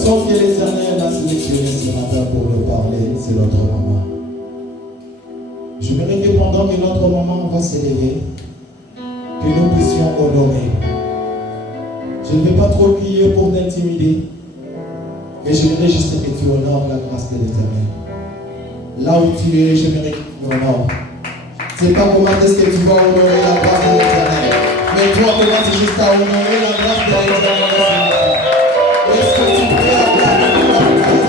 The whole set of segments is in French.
personne que l'Éternel a sélectionnée ce matin pour nous parler, c'est notre maman. Je voudrais que pendant que notre maman va s'élever, que nous puissions honorer. Je ne vais pas trop crier pour t'intimider, mais je voudrais juste que tu honores la grâce de l'Éternel. Là où tu es, j'aimerais que tu honores. Je ne sais pas comment est-ce que tu vas honorer la grâce de l'Éternel, mais toi, commence juste à honorer la grâce de l'Éternel. Est-ce que tu peux acclamer la grâce?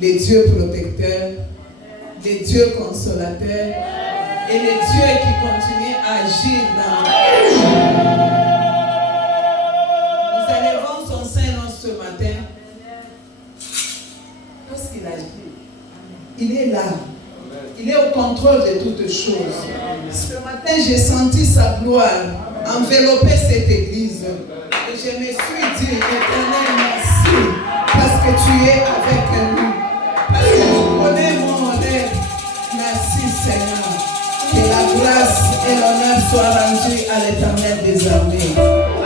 Les dieux protecteurs, les dieux consolateurs et les dieux qui continuent à agir dans nous. Nous élevons son Saint-Nom ce matin parce qu'il agit. Il est là. Il est au contrôle de toutes choses. Ce matin, j'ai senti sa gloire envelopper cette église. Et je me suis dit, Éternel, merci parce que tu es avec nous. Parce que tu connais mon honneur. Merci Seigneur. Que la grâce et l'honneur soient rendus à l'Éternel des armées.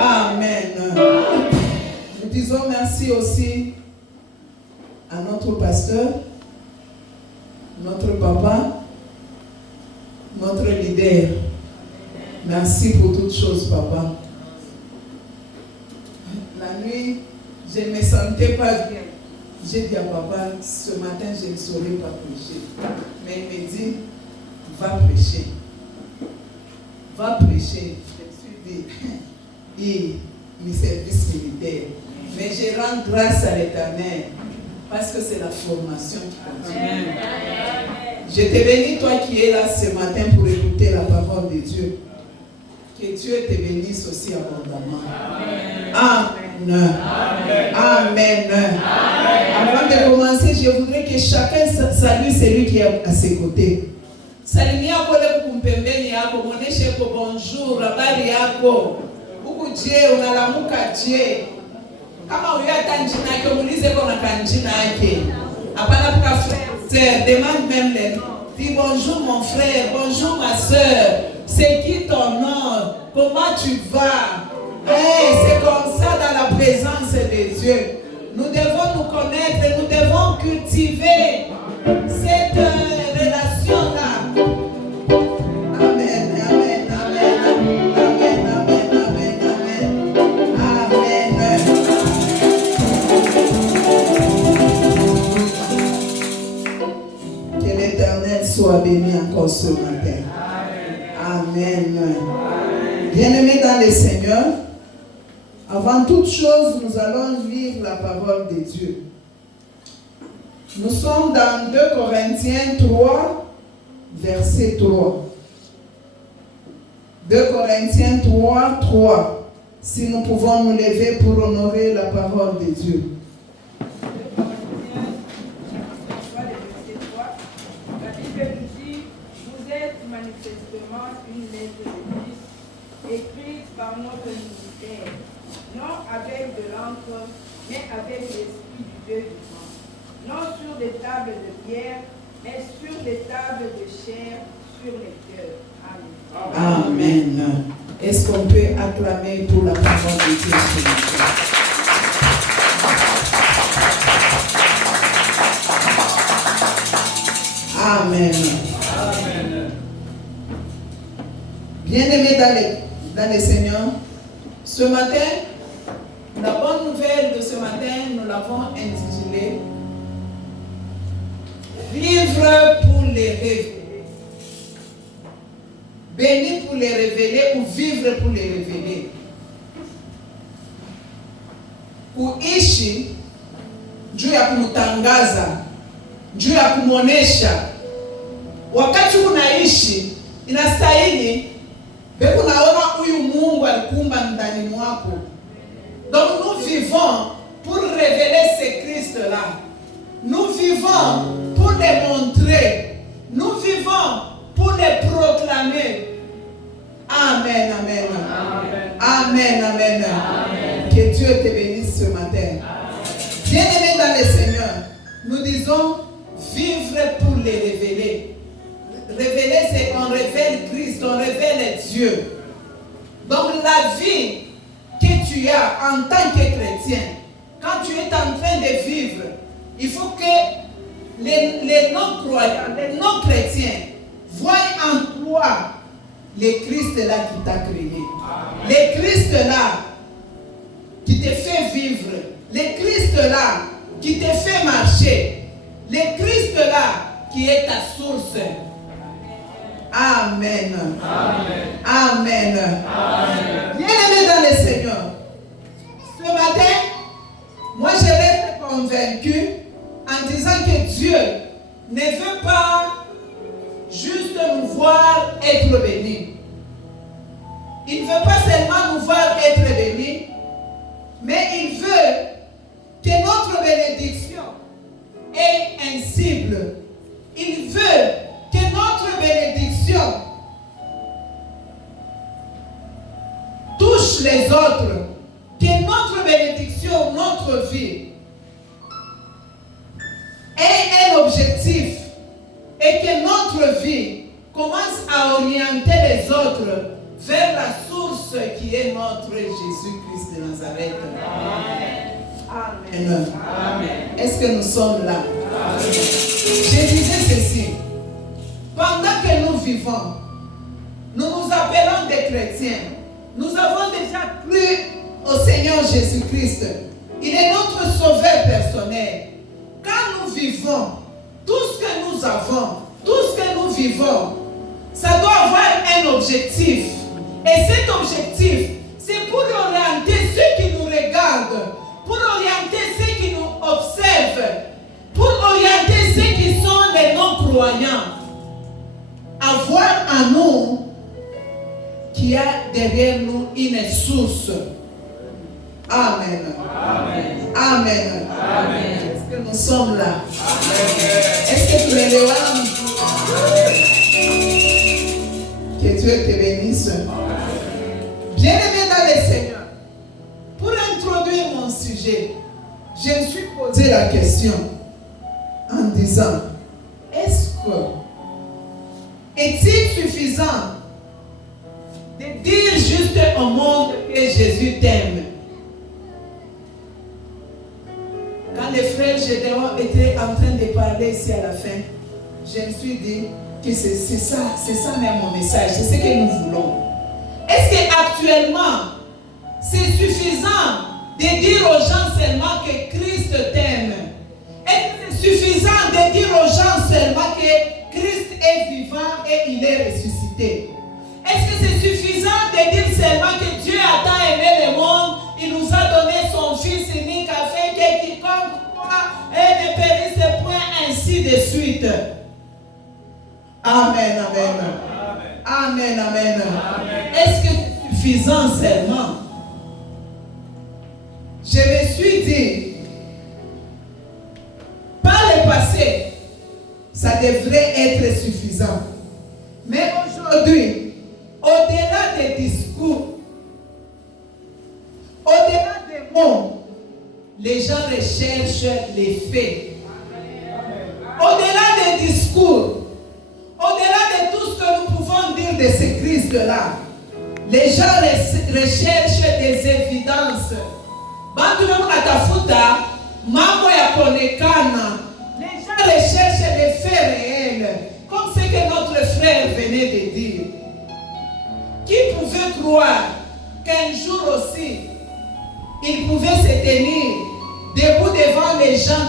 Amen. Nous disons merci aussi à notre pasteur, notre papa, notre leader. Merci pour toutes choses, papa. La nuit, je ne me sentais pas bien. J'ai dit à papa, ce matin, je ne saurais pas prêcher. Mais il me dit, va prêcher. Va prêcher. Je me suis dit, et mes services militaires. Mais je rends grâce à l'Éternel parce que c'est la formation qui continue. Je te bénis, toi qui es là ce matin pour écouter la parole de Dieu. Que Dieu te bénisse aussi abondamment. Amen. Amen. Avant de commencer, je voudrais que chacun salue celui qui est à ses côtés. Salimia kole kumpembeni yako, moneshe ko bonjour, habari yako. Huku je unalamuka je? Kama uyata njina yake muulize kwa kanjina yake. Hapana kwa frère, demande même les noms. Dis bonjour mon frère, bonjour ma soeur. C'est qui ton nom? Comment tu vas? Hey, c'est comme ça dans la présence de Dieu. Nous devons nous connaître, nous devons cultiver cette relation-là. Amen, amen, amen, amen, amen, amen, amen, amen. Que l'Éternel soit béni encore ce matin. Amen. Bien-aimés dans le Seigneur, avant toute chose, nous allons lire la parole de Dieu. Nous sommes dans 2 Corinthiens 3, verset 3. 2 Corinthiens 3, 3. Si nous pouvons nous lever pour honorer la parole de Dieu. Manifestement une lettre de Christ écrite par notre ministère, non avec de l'encre, mais avec l'esprit du Dieu vivant, non sur des tables de pierre, mais sur des tables de chair, sur les cœurs. Amen. Amen. Est-ce qu'on peut acclamer pour la parole de Dieu ce matin? Amen. Amen. Bien-aimés dans les Seigneurs, ce matin, la bonne nouvelle de ce matin, nous l'avons intitulée Vivre pour les révéler. Béni pour les révéler ou vivre pour les révéler. Kuishi juu ya kumtangaza, juu ya kumuonesha. Wakati unaishi inastahili beku naona huyu Mungu alikumba ndani mwako. Donc nous vivons pour révéler ce Christ-là. Nous vivons pour les montrer. Nous vivons pour les proclamer. Amen, amen. Que Dieu te bénisse ce matin. Bien-aimés dans le Seigneur, nous disons vivre pour les révéler. Révéler, c'est qu'on révèle Christ, on révèle Dieu. Donc la vie que tu as en tant que chrétien, quand tu es en train de vivre, il faut que les non-croyants, les non-chrétiens voient en toi le Christ là qui t'a créé. Le Christ là qui te fait vivre. Le Christ là qui te fait marcher. Le Christ là qui est ta source. Amen. Amen. Amen. Amen. Bien-aimés dans le Seigneur, ce matin, moi je reste convaincu en disant que Dieu ne veut pas juste nous voir être bénis. Il ne veut pas seulement nous voir être bénis, mais il veut que notre bénédiction ait un cible. Il veut que notre bénédiction touche les autres, que notre bénédiction, notre vie ait un objectif et que notre vie commence à orienter les autres vers la source qui est notre Jésus-Christ de Nazareth. Amen. Amen. Amen. Est-ce que nous sommes là? Amen. Je disais ceci. Pendant que nous vivons, nous nous appelons des chrétiens. Nous avons déjà cru au Seigneur Jésus-Christ. Il est notre sauveur personnel. Quand nous vivons, tout ce que nous avons, tout ce que nous vivons, ça doit avoir un objectif. Et cet objectif, c'est pour orienter ceux qui nous regardent, pour orienter ceux qui nous observent, pour orienter ceux qui sont les non-croyants, à voir en nous qu'il y a derrière nous une source. Amen. Amen. Amen. Amen. Est-ce que nous sommes là? Amen. Est-ce que tu es là? Que Dieu te bénisse. Bien-aimé dans le Seigneur, pour introduire mon sujet, je me suis posé la question en disant, est-il suffisant de dire juste au monde que Jésus t'aime? Quand les frères Gédéon étaient en train de parler ici à la fin, je me suis dit que c'est ça même mon message, c'est ce que nous voulons. Est-ce qu'actuellement, c'est suffisant de dire aux gens seulement que Christ t'aime? Est-ce que c'est suffisant de dire aux gens seulement que Christ est vivant et il est ressuscité? Est-ce que c'est suffisant de dire seulement que Dieu a tant aimé le monde, il nous a donné son Fils unique afin que quiconque croit et ne périsse point, ainsi de suite? Amen, amen. Amen, amen. Est-ce que c'est suffisant seulement? Je me suis dit, par le passé, ça devrait être suffisant. Mais aujourd'hui, au-delà des discours, au-delà des mots, les gens recherchent les faits. Au-delà des discours, au-delà de tout ce que nous pouvons dire de ce Christ-là, les gens recherchent des évidences. Les gens recherchent les faits réels, comme ce que notre frère venait de dire. Qui pouvait croire qu'un jour aussi, il pouvait se tenir debout devant les gens,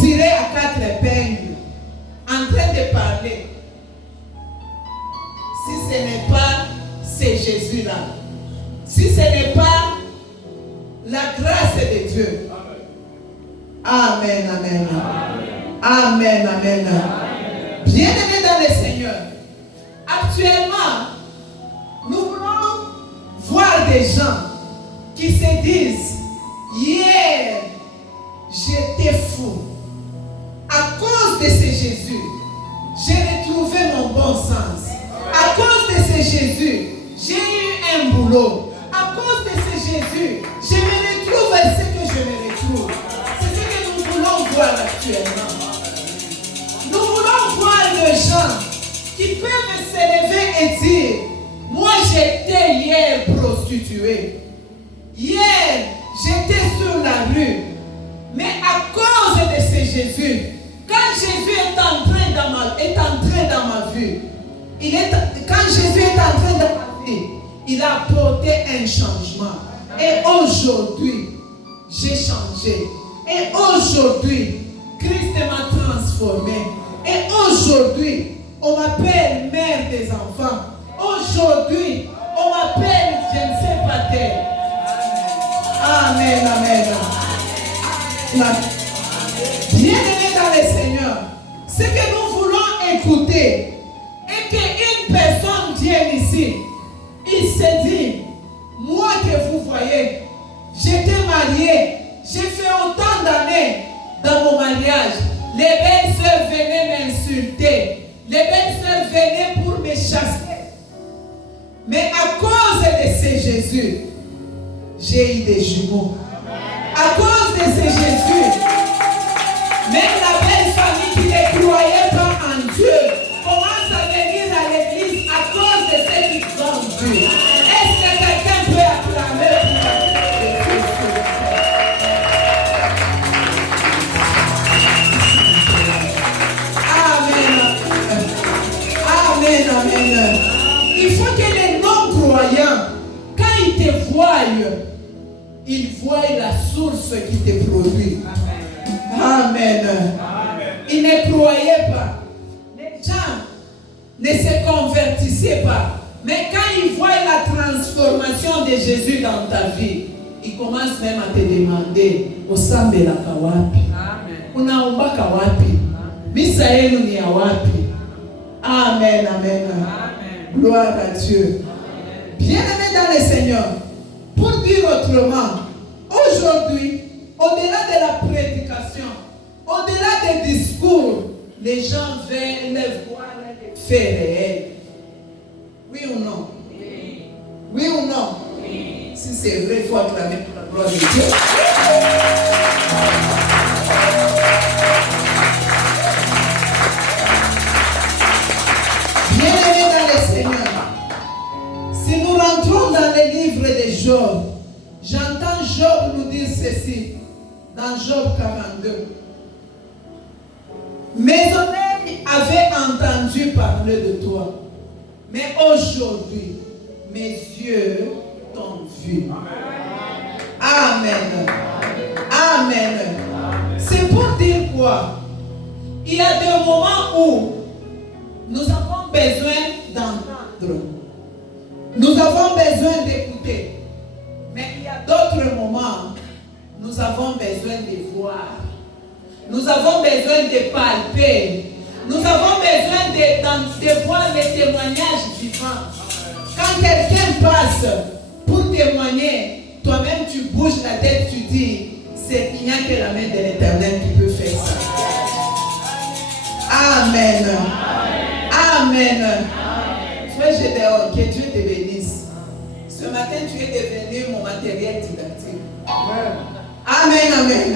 tirés à 4 épingles, en train de parler? Si ce n'est pas c'est Jésus-là, si ce n'est pas la grâce de Dieu. Amen, amen. Amen, amen. Bien-aimés dans le Seigneur, actuellement, nous voulons voir des gens qui se disent, hier, j'étais fou. À cause de ce Jésus, j'ai retrouvé mon bon sens. À cause de ce Jésus, j'ai eu boulot. À cause de ce Jésus, je me retrouve et ce que je me retrouve. C'est ce que nous voulons voir actuellement. Nous voulons voir les gens qui peuvent se lever et dire, moi j'étais hier prostituée. Hier, j'étais sur la rue. Mais à cause de ce Jésus, quand Jésus est entré dans ma vie, quand Jésus est entré dans ma vie, il a apporté un changement. Et aujourd'hui, j'ai changé. Et aujourd'hui, Christ m'a transformé. Et aujourd'hui, on m'appelle mère des enfants. Aujourd'hui, on m'appelle je ne sais pas terre. Amen, amen. Bien-aimés dans le Seigneur, ce que nous voulons écouter est qu'une personne vienne ici. Il se dit, moi que vous voyez, j'étais marié, j'ai fait autant d'années dans mon mariage. Les belles sœurs venaient m'insulter. Les belles sœurs venaient pour me chasser. Mais à cause de ce Jésus, j'ai eu des jumeaux. À cause de ce Jésus, même la belle famille qui ne croyait pas en Dieu commence à venir à l'église à cause de ce qu'ils ont vu. Est-ce que quelqu'un peut acclamer pour Amen. Amen, amen. Il faut que les non-croyants, quand ils te voient, ils voient la source qui te produit. Amen. Ils ne croyaient pas. Les gens ne se convertissaient pas. Mais quand ils voient la transformation de Jésus dans ta vie, ils commencent même à te demander, Osambela kawapi? Unaomba kawapi? Misa yenu ni ya wapi? Amen, amen. Gloire à Dieu. Bien-aimés dans le Seigneur, pour dire autrement, aujourd'hui, au-delà de la prédication, au-delà des discours, les gens veulent voir les faits réels. Oui ou non? Oui ou non? Si c'est vrai, il faut acclamer pour la gloire de Dieu. Bien-aimés dans le Seigneur, si nous rentrons dans le livre de Job, j'entends Job nous dire ceci, dans Job 42. Mes oreilles avaient entendu parler de toi, mais aujourd'hui, mes yeux t'ont vu. Amen. Amen. C'est pour dire quoi? Il y a des moments où nous avons besoin d'entendre. Nous avons besoin d'écouter. Mais il y a d'autres moments, nous avons besoin de voir. Nous avons besoin de palper. Nous avons besoin de voir les témoignages vivants. Quand quelqu'un passe pour témoigner, toi-même tu bouges la tête, tu dis, il n'y a que la main de l'Éternel qui peut faire ça. Amen. Amen. Frère Gédéon, que Dieu te bénisse. Ce matin, tu es devenu mon matériel didactique. Amen, amen.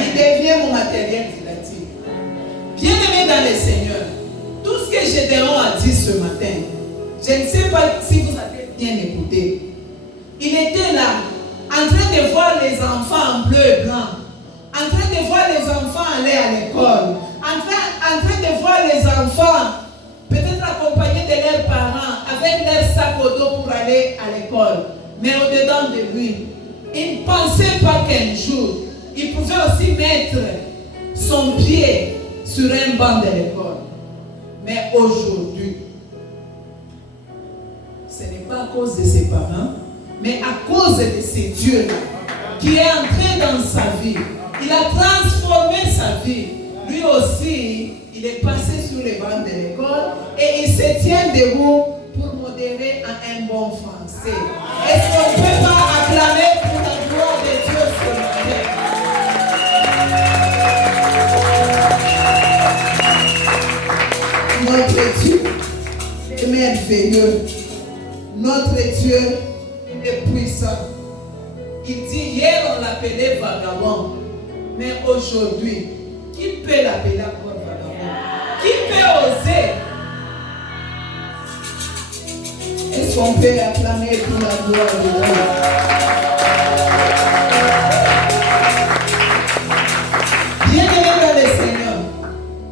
Il devient mon matériel didactique. Bien-aimé dans le Seigneur, tout ce que Gédéon a dit ce matin, je ne sais pas si vous avez bien écouté. Il était là, en train de voir les enfants en bleu et blanc, en train de voir les enfants aller à l'école, en train de voir les enfants peut-être accompagnés de leurs parents, avec leur sac au dos pour aller à l'école. Mais au-dedans de lui, il ne pensait pas qu'un jour, il pouvait aussi mettre son pied sur un banc de l'école. Mais aujourd'hui, ce n'est pas à cause de ses parents, mais à cause de ce Dieu-là qui est entré dans sa vie. Il a transformé sa vie. Lui aussi, il est passé sur les bancs de l'école et il se tient debout pour modérer en un bon français. Est-ce qu'on ne peut pas acclamer pour la gloire de Dieu ce matin? Notre Dieu est merveilleux. Notre Dieu est puissant. Il dit, hier on l'appelait vagabond, mais aujourd'hui, qui peut l'appeler encore vagabond? Qui peut oser? Est-ce qu'on peut acclamer pour la gloire de Dieu? Bien-aimé dans le Seigneur,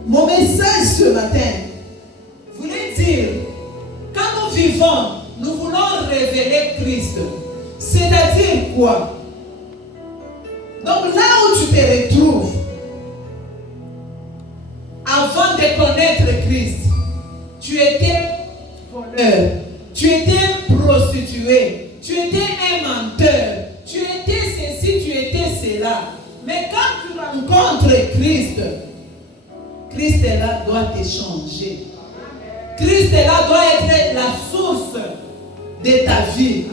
mon message ce matin voulait dire, quand nous vivons, nous voulons révéler Christ. C'est-à-dire quoi? Donc là où tu te retrouves, avant de connaître Christ, tu étais voleur, tu étais prostitué, tu étais un menteur, tu étais ceci, tu étais cela. Mais quand tu rencontres Christ, Christ est là, doit te changer. Christ est là, doit être la source de ta vie,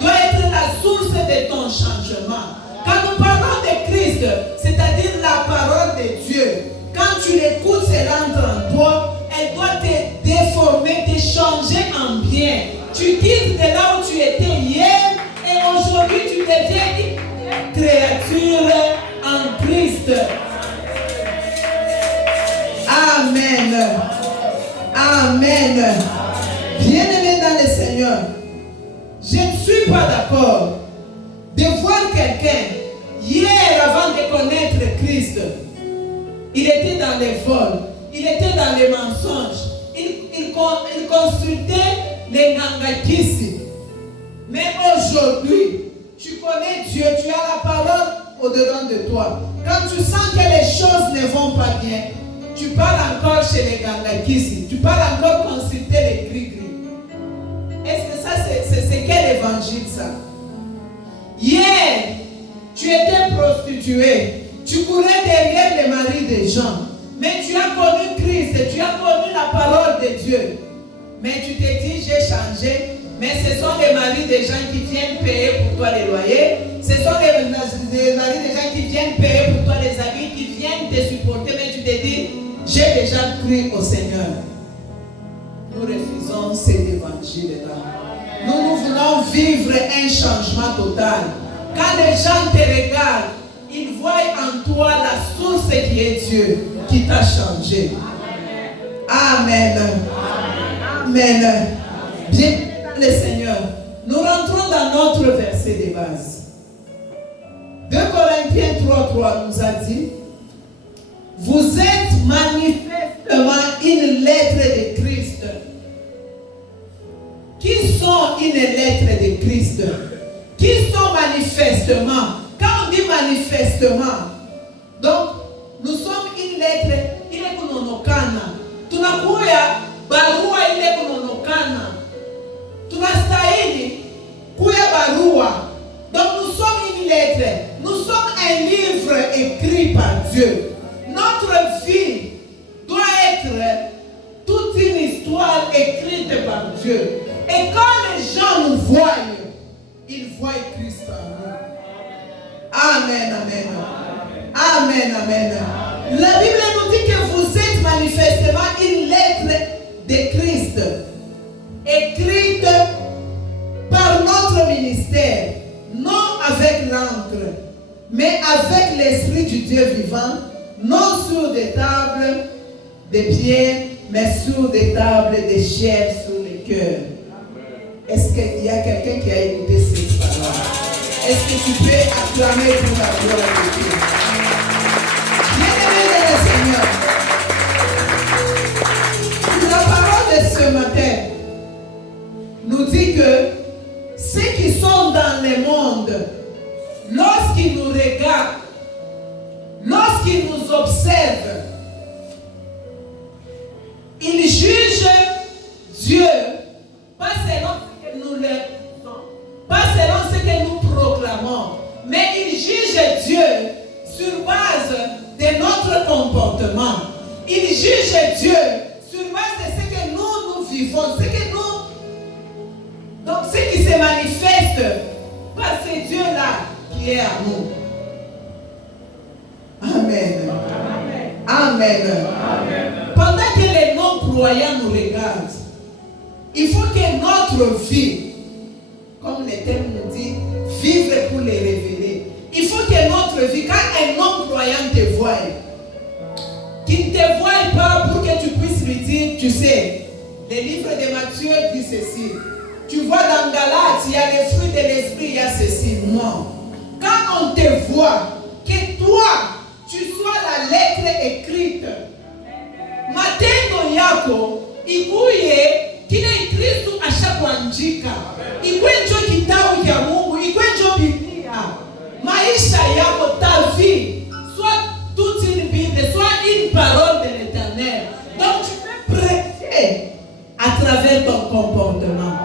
doit être la source de ton changement. Quand nous parlons de Christ, c'est-à-dire la parole de Dieu, quand tu l'écoutes, elle entre en toi, elle doit te déformer, te changer en bien. Tu quittes de là où tu étais hier et aujourd'hui tu deviens une créature en Christ. Amen. Amen. Bien-aimé dans le Seigneur, je ne suis pas d'accord de voir quelqu'un hier avant de connaître Christ. Il était dans les vols, il était dans les mensonges, il consultait les ngangakisi. Mais aujourd'hui, tu connais Dieu, tu as la parole au-dedans de toi. Quand tu sens que les choses ne vont pas bien, tu parles encore chez les ngangakisi, tu parles encore consulter les gris-gris. Est-ce que ça, c'est quel évangile ça? Hier, tu étais prostitué. Tu courais derrière les maris des gens. Mais tu as connu Christ, tu as connu la parole de Dieu. Mais tu te dis, j'ai changé. Mais ce sont les maris des gens qui viennent payer pour toi les loyers. Ce sont les maris des gens qui viennent payer pour toi les habits, qui viennent te supporter. Mais tu te dis, j'ai déjà cru au Seigneur. Nous refusons cet évangile-là. Nous voulons vivre un changement total. Quand les gens te regardent, ils voient en toi la source qui est Dieu, qui t'a changé. Amen. Amen. Bien dans le Seigneur, nous rentrons dans notre verset de base. 2 Corinthiens 3:3 nous a dit, vous êtes manifestement une lettre de Christ. Qui sont une lettre de Christ? Qui sont manifestement? Quand on dit manifestement, donc nous sommes une lettre, il est kunonokana. Tunakuya barua ile kunonokana. Tunastahili kuya barua. Donc nous sommes une lettre. Nous sommes un livre écrit par Dieu. Notre vie doit être toute une histoire écrite par Dieu. Et quand les gens nous voient, ils voient Christ en nous. Amen, amen. Amen, amen. La Bible nous dit que vous êtes manifestement une lettre de Christ, écrite par notre ministère, non avec l'encre, mais avec l'Esprit du Dieu vivant, non sur des tables de pierre, mais sur des tables de chair sur le cœur. Est-ce qu'il y a quelqu'un qui a écouté ces paroles? Est-ce que tu peux acclamer pour la gloire de Dieu? Bien-aimé dans le Seigneur, la parole de ce matin nous dit que ceux qui sont dans le monde, lorsqu'ils nous regardent, lorsqu'ils nous observent, ils jugent Dieu, pas selon ce que nous leur disons, pas selon ce que nous proclamons, mais ils jugent Dieu sur base de notre comportement. Ils jugent Dieu sur base de ce que nous vivons, ce que nous... Donc ce qui se manifeste par ce Dieu-là qui est à nous. Amen. Amen. Amen. Pendant que les non-croyants nous regardent, il faut que notre vie, comme le thème nous dit, vivre pour les révéler. Il faut que notre vie, quand un homme croyant te voie, qu'il ne te voie pas pour que tu puisses lui dire, tu sais, le livre de Matthieu dit ceci. Tu vois dans Galates, il y a les fruits de l'esprit, il y a ceci. Non. Quand on te voit, que toi, tu sois la lettre écrite. Matendo yako, ikuye, kile Kristo ashakuandika. Ikuwe njo kitabu cha Mungu, ikuwe njo Biblia. Maisha yako, ta vie, soit toute une Bible, soit une parole de l'Éternel. Donc tu peux prêcher à travers ton comportement.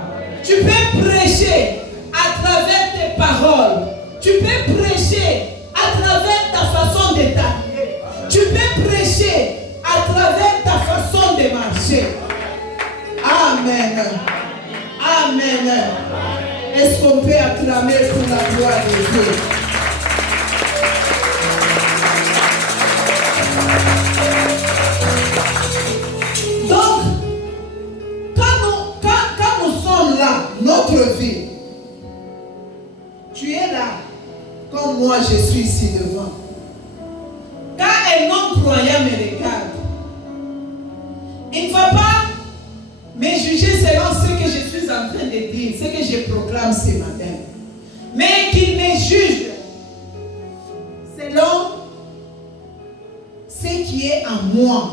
Tu peux prêcher à travers tes paroles. Tu peux prêcher à travers ta façon de t'habiller. Tu peux prêcher à travers ta façon de marcher. Amen. Amen. Est-ce qu'on peut acclamer pour la gloire de Dieu? Donc, quand nous sommes là, notre vie, tu es là, comme moi je suis ici devant. Quand un homme croyant me regarde, il ne va pas me juger selon ce que je suis en train de dire, ce que je proclame ce matin. Mais qu'il me juge selon ce qui est en moi.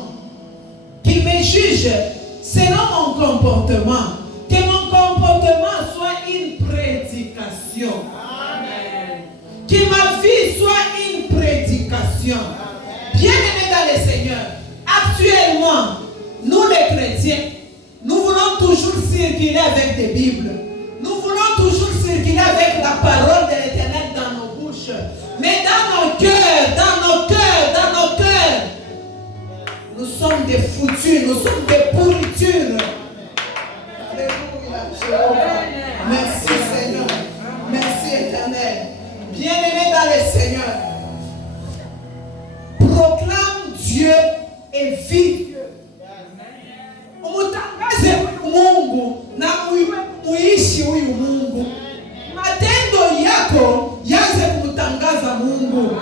Qu'il me juge selon mon comportement. Que mon comportement soit une prédication. Amen. Que ma vie soit une prédication. Bien-aimés dans le Seigneur, actuellement, nous les chrétiens, nous voulons toujours circuler avec des Bibles. Nous voulons toujours circuler avec la parole de l'Éternel dans nos bouches. Mais dans nos cœurs, nous sommes des foutus, nous sommes des pourritures. Alléluia. Merci Seigneur. Merci Éternel. Bien-aimé dans le Seigneur, proclame Dieu et vis Dieu. Umutangaze Mungu na muishi huyu Mungu. Matendo yako yaanze kumtangaza Mungu.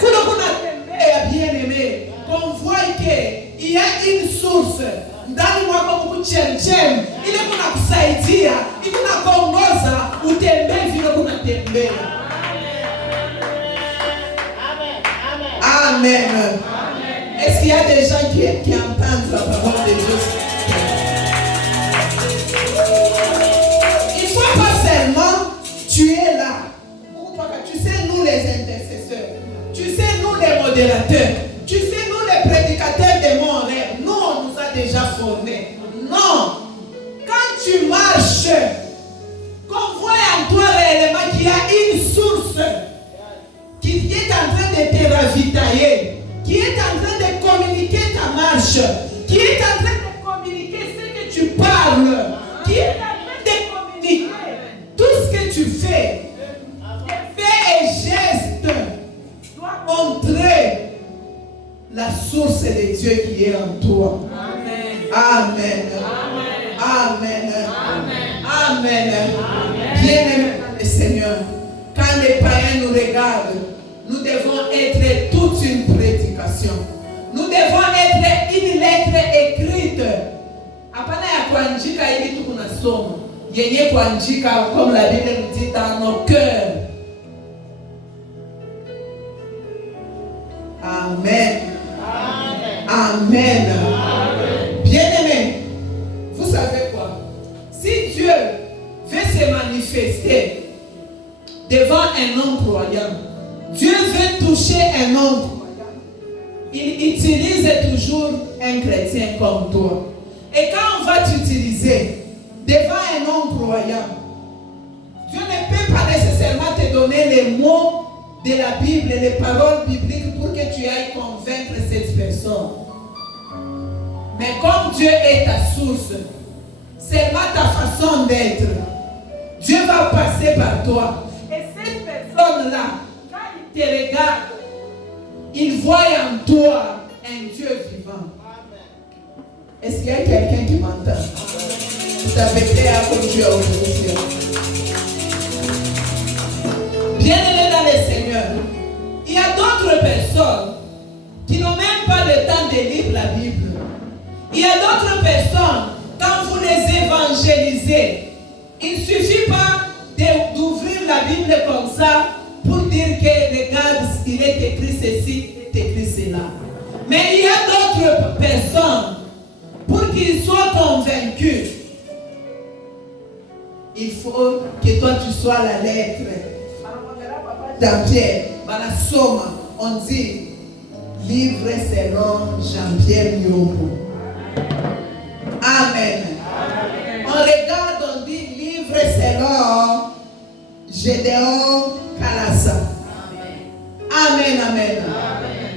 Kuna tembea bien-aimé, qu'on voit qu'il y a une source ndani mwako kuchemchem ile kuna kusaidia, ile kuna kuongoza utembee vile kuna tembea. Amen. Amen. Est-ce qu'il y a des gens qui entendent la parole de Dieu? Il ne faut pas seulement tu es là. Tu sais, nous les intercesseurs. Tu sais, nous les modérateurs. Tu sais, nous les prédicateurs de mon rêve. Nous, on nous a déjà formés. Non. Quand tu marches, qu'on voit en toi réellement qu'il y a une source qui est en train de te ravitailler, qui est en train de communiquer ta marche, qui est en train de communiquer ce que tu parles, qui est en train de communiquer tout ce que tu fais. Tes faits et gestes doivent montrer la source de Dieu qui est en toi. Amen. Amen. Amen. Amen. Amen. Bien-aimé le Seigneur, quand les païens nous regardent, nous devons être toute une prédication. Nous devons être une lettre écrite. Apana ya kuandika ili tu kunasoma. Yenye kuandika comme la Bible nous dit dans nos cœurs. Amen. Amen. Amen. Amen. Bien-aimé, vous savez quoi? Si Dieu veut se manifester devant un homme croyant, Dieu veut toucher un homme croyant, il utilise toujours un chrétien comme toi. Et quand on va t'utiliser devant un homme croyant, Dieu ne peut pas nécessairement te donner les mots de la Bible, les paroles bibliques pour que tu ailles convaincre cette personne. Mais comme Dieu est ta source, seulement ta façon d'être, Dieu va passer par toi. Et cette personne-là, quand il te regarde, il voit en toi un Dieu vivant. Est-ce qu'il y a quelqu'un qui m'entend? Vous avez prêt à comme Dieu aujourd'hui? d'autres personnes qui n'ont même pas le temps de lire la Bible. Il y a d'autres personnes, quand vous les évangélisez, il ne suffit pas d'ouvrir la Bible comme ça pour dire que regarde, il est écrit ceci, il est écrit cela. Mais il y a d'autres personnes, pour qu'ils soient convaincus, il faut que toi tu sois la lettre. Jean-Pierre, on dit livre selon Jean-Pierre Nyombo. Amen. On regarde, on dit livre selon Gédéon Kalassa. Amen, amen.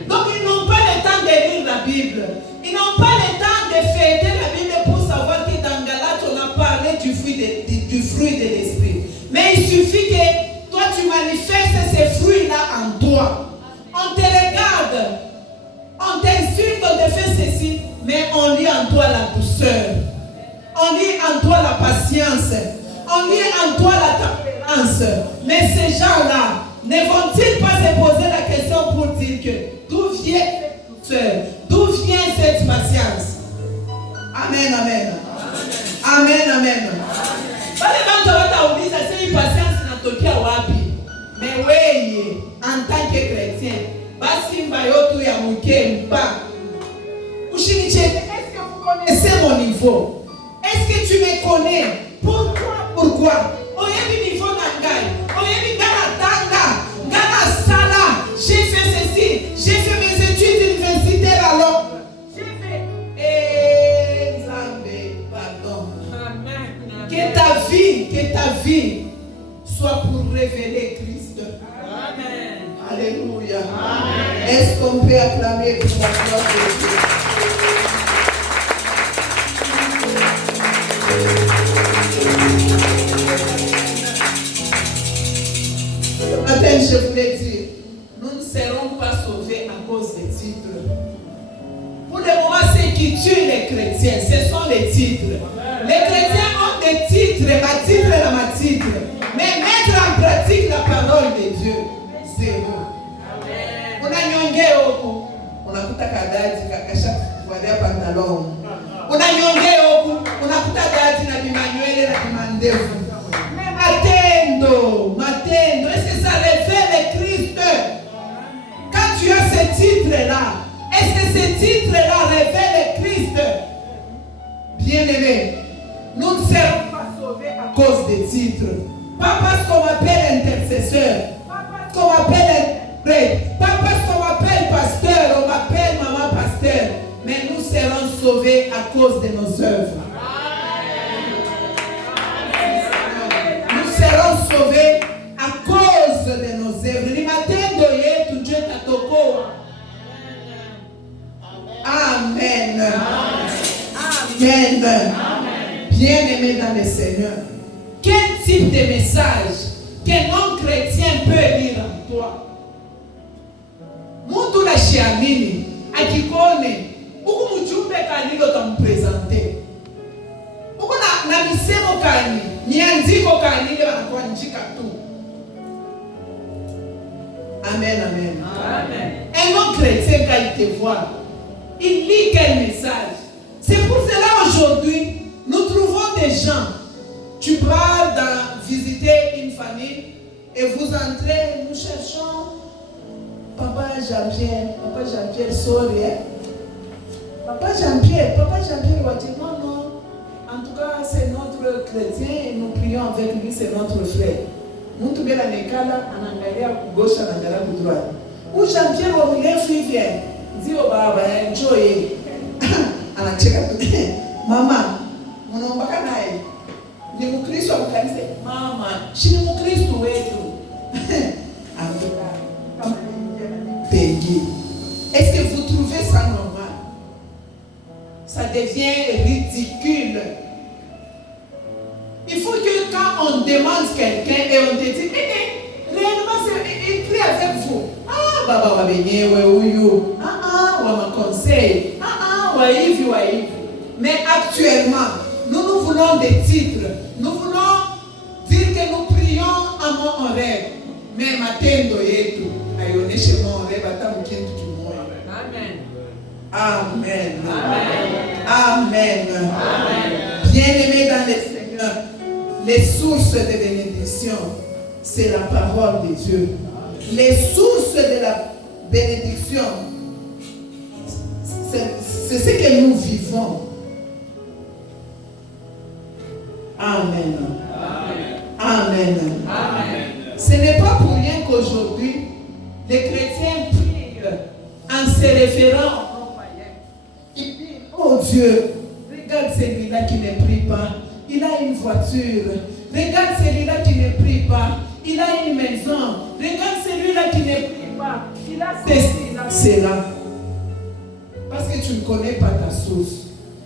Donc ils n'ont pas le temps de lire la Bible. Ils n'ont pas le temps de fêter la Bible pour savoir que dans Galate on a parlé du fruit de l'esprit. Mais il suffit que toi tu manifestes ces fruits-là en toi. On te regarde, on t'insulte, on te fait ceci, mais on lit en toi la douceur. On lit en toi la patience. On lit en toi la tempérance. Mais ces gens-là, ne vont-ils pas se poser la question pour dire que d'où vient cette douceur? D'où vient cette patience? Amen, amen. Amen, amen. C'est une patience natokea wapi? Mais oui, en tant que chrétien, basi mbayotu ya mukemba. Est-ce que vous connaissez mon niveau? Est-ce que tu me connais? Pourquoi? Oyebi niveau nangai. Oyebi ngana tanga. Ngana sala. J'ai fait ceci. J'ai fait mes études universitaires alors. J'ai fait. Zambé, pardon. Que ta vie soit pour révéler Christ. Amen. Alléluia. Amen. Est-ce qu'on peut acclamer pour la gloire de Dieu? Ce matin, je voulais dire, nous ne serons pas sauvés à cause des titres. Pour le moment, ce qui tue les chrétiens, ce sont les titres. Les chrétiens ont des titres, ma titre. Mais mettre en pratique la parole de Dieu, zéro. On a nyongé oku, on a kuta kadadi kakasha kuvalia pantalon. On a nyongé oku, on a kuta kadadi na bimanuele na bimandevu. Matendo, est-ce que ça révèle le Christ? Quand tu as ce titre-là, est-ce que ce titre-là révèle le Christ? Bien-aimés, nous ne serons pas sauvés à cause des titres. Pas parce qu'on m'appelle intercesseur, pas parce qu'on m'appelle prêtre, pas parce qu'on m'appelle pasteur, on m'appelle maman pasteur, mais nous serons sauvés à cause de nos œuvres. Nous serons sauvés à cause de nos œuvres. Amen. Amen. Bien-aimé dans le Seigneur, quel type de message qu'un non-chrétien peut lire en toi? Mtu na shiamini akikone huku mjumbe kanilo tampresente huku na misemo kani miandiko kanile wanakuwa njika tu. Amen, amen. Amen. Un non-chrétien quand il te voit, il lit quel message? C'est pour cela aujourd'hui nous trouvons des gens. Tu pars visiter une famille et vous entrez, nous cherchons Papa Jean-Pierre, sorry. Papa Jean-Pierre, va dire non. En tout cas, c'est notre chrétien et nous prions avec lui, c'est notre frère. Nous tous les Nekala, en Angalia, à gauche, en Angalia, à droite. Où Jean-Pierre va venir, il vient. Dis au baba, enjoy. En check maman, mon nom va canal. Ni Mukristo wa kanisa, mama, shini Mukristo wetu. Est-ce que vous trouvez ça normal? Ça devient ridicule. Il faut que quand on demande quelqu'un et on te dit, réellement, il prie avec vous. Ah, baba wa benye, we uyu. Ah, wa ma conseil. Ah, wa hivi. Mais actuellement, nous voulons des titres. Nous voulons dire que nous prions à mon rêve. Mais matendo yetu, ayoneshe mon rêve. Amen. Amen. Bien-aimés dans le Seigneur, les sources de bénédiction, c'est la parole de Dieu. Les sources de la bénédiction, c'est ce que nous vivons. Amen. Amen. Ce n'est pas pour rien qu'aujourd'hui, les chrétiens prient en se référant au croyants. Ils disent, oh Dieu, regarde celui-là qui ne prie pas. Il a une voiture. Regarde celui-là qui ne prie pas. Il a une maison. Regarde celui-là qui ne prie pas. Il a ceci, il a cela. Parce que tu ne connais pas ta source.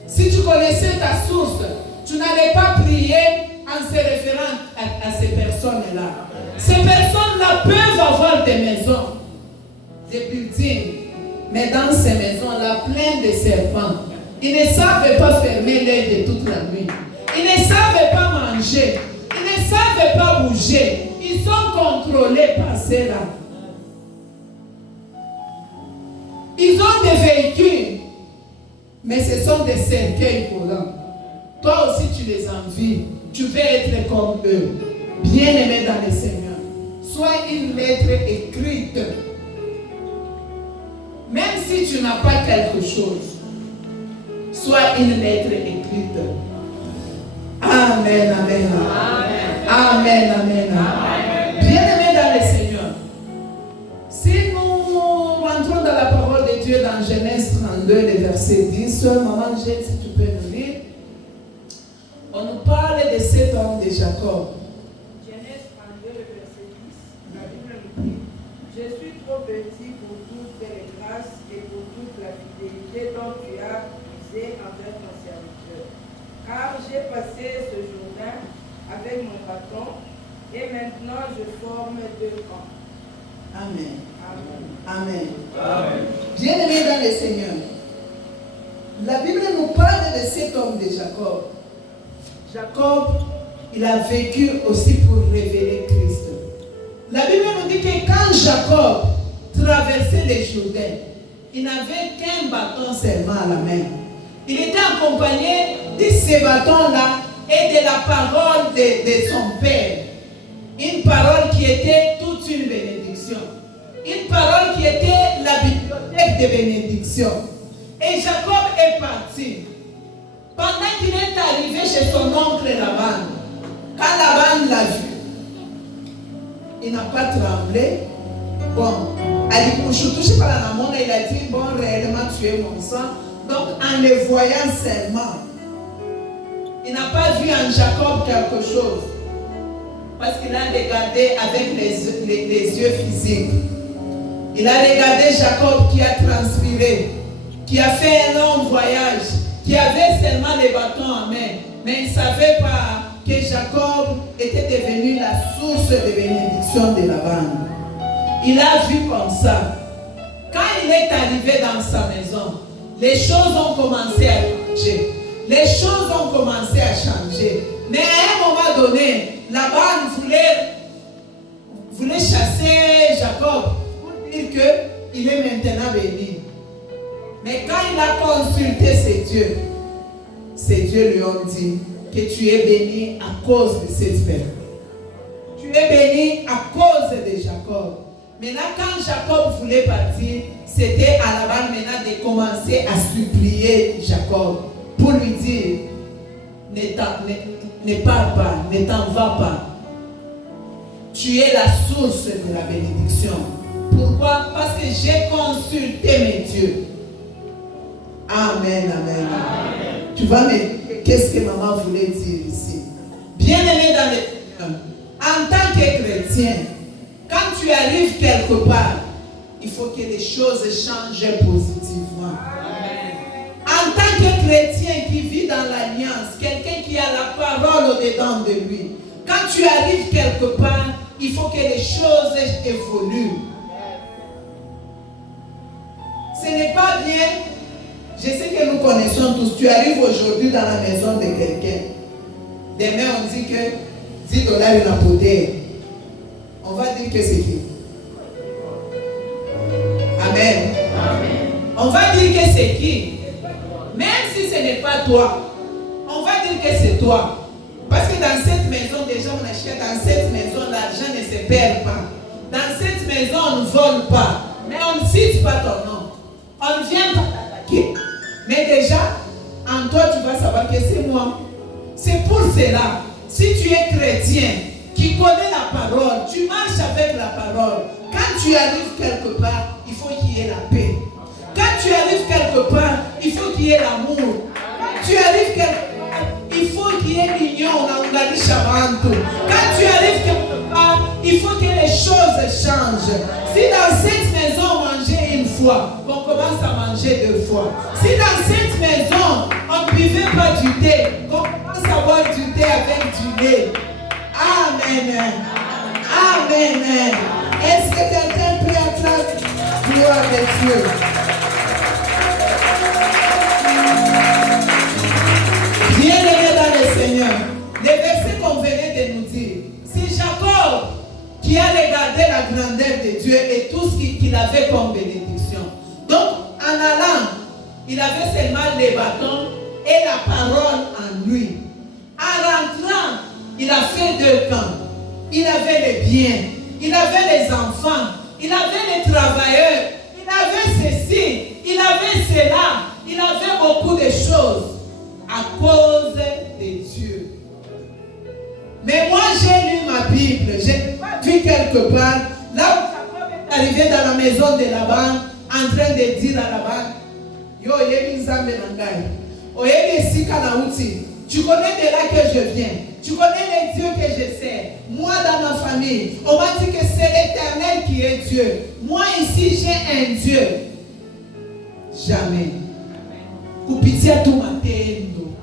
Si tu connaissais ta source, tu n'allais pas prier en se référant à ces personnes-là. Ces personnes-là peuvent avoir des maisons, des buildings, mais dans ces maisons-là, pleines de serpents. Ils ne savent pas fermer l'œil de toute la nuit. Ils ne savent pas manger. Ils ne savent pas bouger. Ils sont contrôlés par cela. Ils ont des véhicules, mais ce sont des cercueils volants. Toi aussi, tu les envies. Tu veux être comme eux. Bien-aimé dans le Seigneur. Sois une lettre écrite. Même si tu n'as pas quelque chose, sois une lettre écrite. Amen, amen. Amen, amen. Bien-aimé dans le Seigneur. Si nous rentrons dans la parole de Dieu dans Genèse 32, le verset 10, Maman Jane, si tu peux nous lire. On nous parle de cet homme de Jacob. Genèse 32, le verset 10, la Bible nous dit, je suis trop petit pour toutes les grâces et pour toute la fidélité dont tu as usé envers mon serviteur. Car j'ai passé ce Jourdain avec mon bâton et maintenant je forme 2 camps. Amen. Amen. Amen. Bien-aimés dans le Seigneur, la Bible nous parle de cet homme de Jacob. Jacob, il a vécu aussi pour révéler Christ. La Bible nous dit que quand Jacob traversait les Jourdains, il n'avait qu'un bâton seulement à la main. Il était accompagné de ces bâtons-là et de la parole de son père. Une parole qui était toute une bénédiction. Une parole qui était la bibliothèque de bénédiction. Et Jacob est parti. Pendant qu'il est arrivé chez son oncle Laban, quand Laban l'a vu, il n'a pas tremblé. Bon, je touché par la maman, il a dit, bon, réellement tu es mon sang. Donc, en le voyant seulement, il n'a pas vu en Jacob quelque chose. Parce qu'il a regardé avec les yeux physiques. Il a regardé Jacob qui a transpiré, qui a fait un long voyage, qui avait seulement les bâtons en main. Mais il ne savait pas que Jacob était devenu la source de bénédiction de Laban. Il a vu comme ça. Quand il est arrivé dans sa maison, les choses ont commencé à changer. Les choses ont commencé à changer. Mais à un moment donné, Laban voulait chasser Jacob pour dire qu'il est maintenant béni. Mais quand il a consulté ces dieux lui ont dit que tu es béni à cause de cette personne. Tu es béni à cause de Jacob. Maintenant, quand Jacob voulait partir, c'était à Laban maintenant de commencer à supplier Jacob pour lui dire ne pars pas, ne t'en vas pas. Tu es la source de la bénédiction. Pourquoi? Parce que j'ai consulté mes dieux. Amen, amen. Amen. Tu vois, mais qu'est-ce que maman voulait dire ici? Bien-aimé dans le Seigneur, en tant que chrétien, quand tu arrives quelque part, il faut que les choses changent positivement. Amen. En tant que chrétien qui vit dans l'alliance, quelqu'un qui a la parole au-dedans de lui, quand tu arrives quelque part, il faut que les choses évoluent. Ce n'est pas bien. Je sais que nous connaissons tous. Tu arrives aujourd'hui dans la maison de quelqu'un. Demain, on dit que $10 une apothique. On va dire que c'est qui? On va dire que c'est qui? Même si ce n'est pas toi, on va dire que c'est toi. Parce que dans cette maison, déjà on achète, dans cette maison, l'argent ne se perd pas. Dans cette maison, on ne vole pas. Mais on ne cite pas ton nom. On ne vient pas t'attaquer. Mais déjà, en toi, tu vas savoir que c'est moi. C'est pour cela, si tu es chrétien, qui connaît la parole, tu marches avec la parole. Quand tu arrives quelque part, il faut qu'il y ait la paix. Quand tu arrives quelque part, il faut qu'il y ait l'amour. Quand tu arrives quelque part, il faut qu'il y ait l'union. Quand tu arrives quelque part, il faut que les choses changent. Si dans cette maison on mangeait une fois, on commence à manger deux fois. Si dans cette maison on ne buvait pas du thé, on commence à boire du thé avec du lait. Amen. Amen. Est-ce que quelqu'un peut acclamer la gloire de Dieu? Bien-aimé dans le Seigneur, le verset qu'on venait de nous dire, c'est Jacob qui a regardé la grandeur de Dieu et tout ce qu'il avait comme bénédiction. Donc, en allant, il avait seulement les bâtons et la parole en lui. En rentrant, il a fait deux camps. Il avait les biens, il avait les enfants, il avait les travailleurs, il avait ceci, il avait cela, il avait beaucoup de choses à cause de Dieu. Mais moi j'ai lu ma Bible, je n'ai pas vu quelque part, là où Jacob est arrivé dans la maison de Laban, en train de dire à Laban, Yo, yebi nzambe nangai, oyebi esika na uti, tu connais de là que je viens, tu connais les dieux que je sais. Moi dans ma famille, on m'a dit que c'est l'Éternel qui est Dieu. Moi ici j'ai un Dieu. Jamais. Kupitia tout matendo.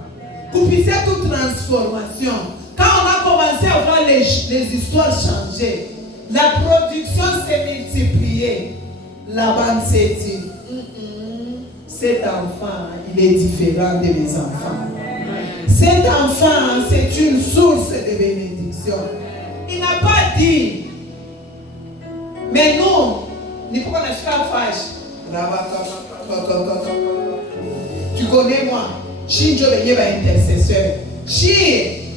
Kupitia toute transformation. Quand on a commencé à voir les histoires changer, la production s'est multipliée. Laban s'est dit, cet enfant, il est différent de mes enfants. Cet enfant, c'est une source de bénédiction. Il n'a pas dit, mais nous, nous pouvons faire fâche. Tu connais moi, Shinjo le Yeba intercesseur. Shi,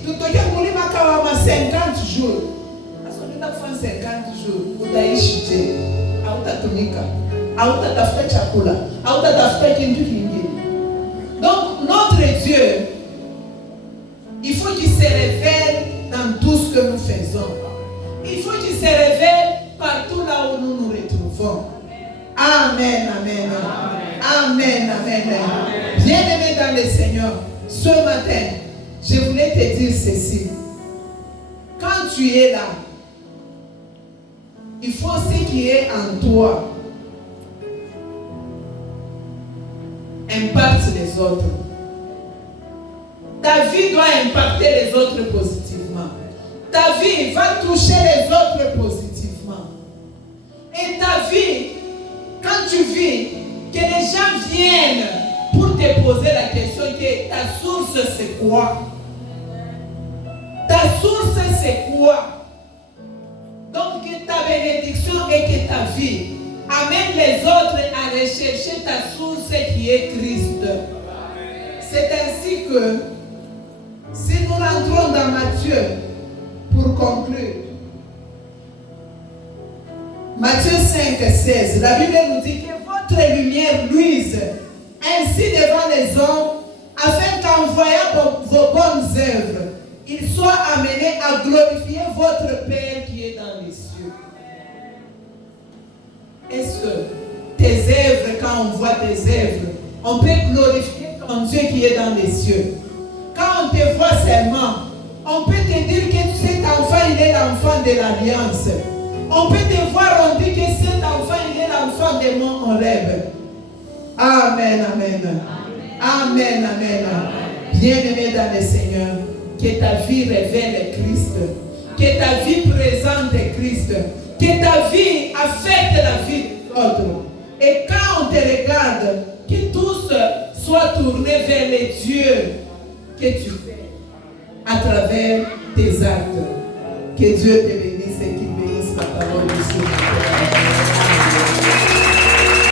tu te dis pour lui ma 50 jours. À son état 50 jours, vous t'avez chité, à Utatumika, à Utatafta Chakula, à Utatafta Kintukingi. Donc, notre Dieu, il faut qu'il se révèle dans tout ce que nous faisons. Il faut qu'il se révèle partout là où nous nous retrouvons. Amen, amen. Amen, amen. Bien-aimé dans le Seigneur, ce matin, je voulais te dire ceci. Quand tu es là, il faut ce qui est en toi impacte les autres. Ta vie doit impacter les autres positivement. Ta vie va toucher les autres positivement. Et ta vie, quand tu vis, que les gens viennent pour te poser la question que ta source c'est quoi? Ta source c'est quoi? Donc que ta bénédiction et que ta vie amène les autres à rechercher ta source qui est Christ. C'est ainsi que si nous rentrons dans Matthieu pour conclure, Matthieu 5, 16, la Bible nous dit que votre lumière luise ainsi devant les hommes, afin qu'en voyant vos bonnes œuvres, ils soient amenés à glorifier votre Père qui est dans les cieux. Est-ce que tes œuvres, quand on voit tes œuvres, on peut glorifier ton Dieu qui est dans les cieux? Quand on te voit seulement, on peut te dire que cet enfant, il est l'enfant de l'Alliance. On peut te voir, on dit que cet enfant, il est l'enfant de mon Horeb. Amen, amen. Amen, amen. Bien-aimé dans le Seigneur, que ta vie révèle Christ. Que ta vie présente Christ. Que ta vie affecte la vie des autres. Et quand on te regarde, que tous soient tournés vers les dieux que tu fais à travers tes actes. Que Dieu te bénisse et qu'il bénisse la parole de Dieu.